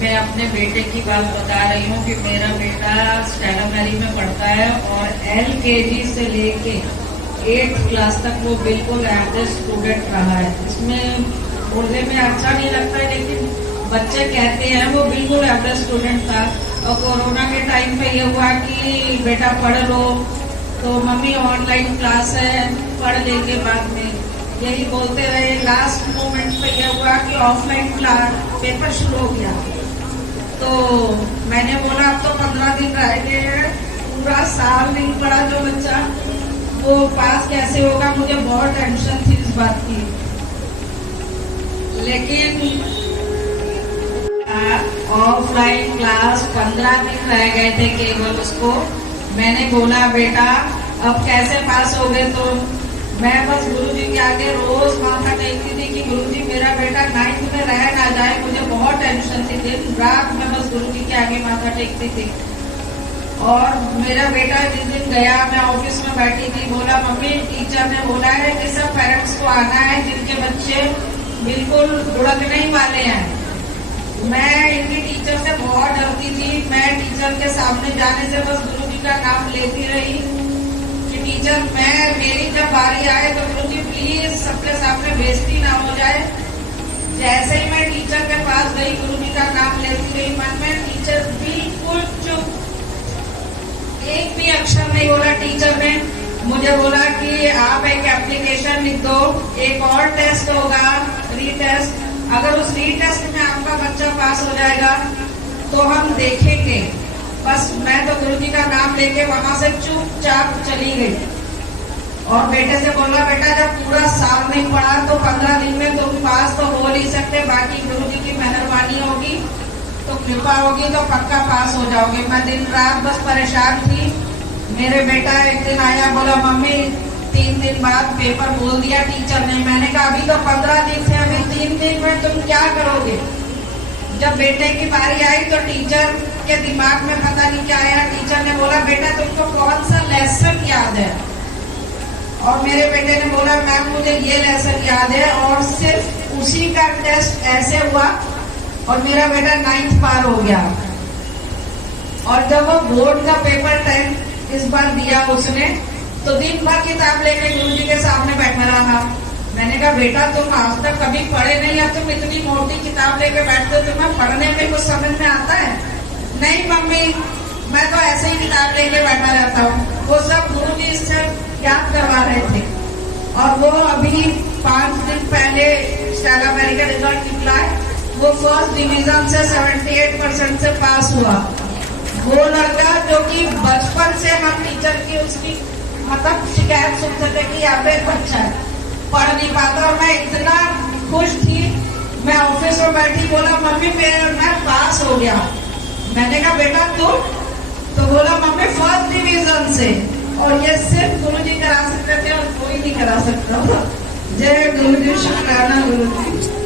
मैं अपने बेटे की बात बता रही हूँ कि मेरा बेटा स्टेला मैरी में पढ़ता है और LKG से लेके 8th क्लास तक वो बिल्कुल एवरेज स्टूडेंट रहा है। इसमें बोलने में अच्छा नहीं लगता है, लेकिन बच्चे कहते हैं वो बिल्कुल एवरेज स्टूडेंट था। और कोरोना के टाइम पे ये हुआ कि बेटा पढ़ लो, तो मम्मी ऑनलाइन क्लास है पढ़ लेंगे बाद में, यही बोलते रहे। लास्ट मोमेंट पे यह हुआ कि ऑफलाइन क्लास पेपर शुरू हो गया, तो मैंने बोला अब तो 15 दिन रह गए हैं, पूरा साल नहीं पढ़ा जो बच्चा, वो पास कैसे होगा। मुझे बहुत टेंशन थी इस बात की, लेकिन ऑफलाइन क्लास 15 दिन रह गए थे केवल उसको। मैंने बोला बेटा अब कैसे पास हो गए, तो मैं बस गुरुजी के आगे रोज माथा टेकती थी कि गुरुजी मेरा बेटा 9th में रह ना जाए। मुझे बहुत टेंशन थी, दिन रात मैं बस गुरुजी के आगे माथा टेकती थी। और मेरा बेटा जिस दिन गया, मैं ऑफिस में बैठी थी, बोला मम्मी टीचर ने बोला है कि सब पेरेंट्स को आना है जिनके बच्चे बिल्कुल लुढ़कने ही वाले हैं। मैं इनकी टीचर से बहुत डरती थी, मैं टीचर के सामने जाने से बस गुरुजी का नाम लेती रही कि टीचर मेरी जब बारी आए तो गुरुजी प्लीज सबके सामने बेइज्जती ना हो जाए। जैसे ही मैं टीचर के पास गई, गुरुजी का नाम लेती रही, मन में टीचर बिल्कुल चुप, एक भी अक्षर नहीं बोला। टीचर ने मुझे बोला कि आप एक एप्लीकेशन लिख दो, एक और टेस्ट होगा रीटेस्ट, अगर उस रीटेस्ट में आपका बच्चा पास हो जाएगा तो हम देखेंगे। बस मैं तो गुरुजी का नाम लेके वहां से चुपचाप चली गई और बेटे से बोला बेटा जब पूरा साल नहीं पढ़ा तो 15 दिन में तुम पास तो हो नहीं सकते, बाकी गुरुजी की मेहरबानी होगी तो कृपा होगी तो पक्का पास हो जाओगे। मैं दिन रात बस परेशान थी। मेरे बेटा एक दिन आया, बोला मम्मी 3 दिन बाद पेपर बोल दिया टीचर ने। मैंने कहा अभी तो 15 दिन थे, अभी 3 दिन में तुम क्या करोगे। जब बेटे की बारी आई तो टीचर के दिमाग में पता नहीं क्या आया, टीचर ने बोला बेटा तुमको कौन सा लेसन याद है। और मेरे बेटे ने बोला मैम मुझे ये लेसन याद है, और सिर्फ उसी का टेस्ट ऐसे हुआ और मेरा बेटा 9th पार हो गया। और जब वो बोर्ड का पेपर 10 इस बार दिया उसने, तो दिन भर किताब लेके गुरुजी के सामने बैठा रहा। मैंने कहा बेटा तुम आज तक कभी पढ़े नहीं, अब तुम इतनी मोटी किताब लेके बैठते हो, तुम्हें पढ़ने में कुछ समझ में आता है। नहीं मम्मी मैं तो ऐसे ही किताब लेके बैठा रहता हूँ। वो सब गुरुजी से याद करवा रहे थे। और वो अभी 5 दिन पहले स्टेला मैरी का रिजल्ट निकला है, वो फर्स्ट डिवीजन से 78% से पास हुआ। वो लड़का जो कि बचपन से हम टीचर की उसकी मतलब शिकायत सुनते थे कि यहाँ पे बच्चा है पढ़ नहीं पाता, और मैं इतना खुश थी। मैं ऑफिस में बैठी, बोला मम्मी मैं पास हो गया। मैंने कहा बेटा तुम, तो बोला मम्मी फर्स्ट डिवीजन से। और ये सिर्फ गुरुजी करा सकते थे और कोई नहीं करा सकता। जय गुरुजी, शुक्राना गुरुजी।